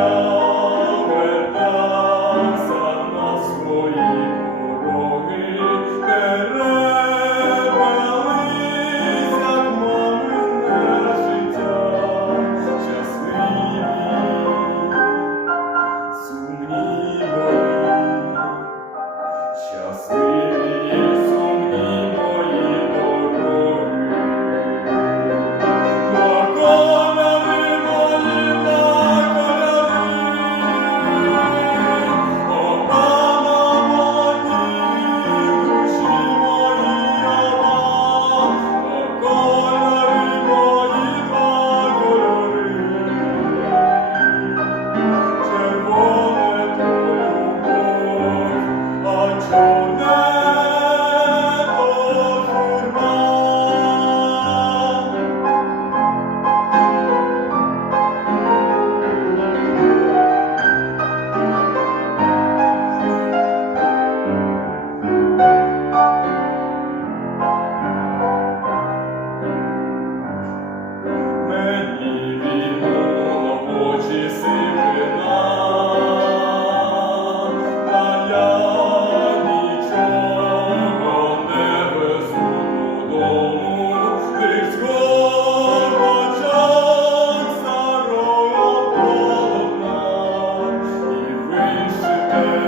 Oh. Oh, no. Amen.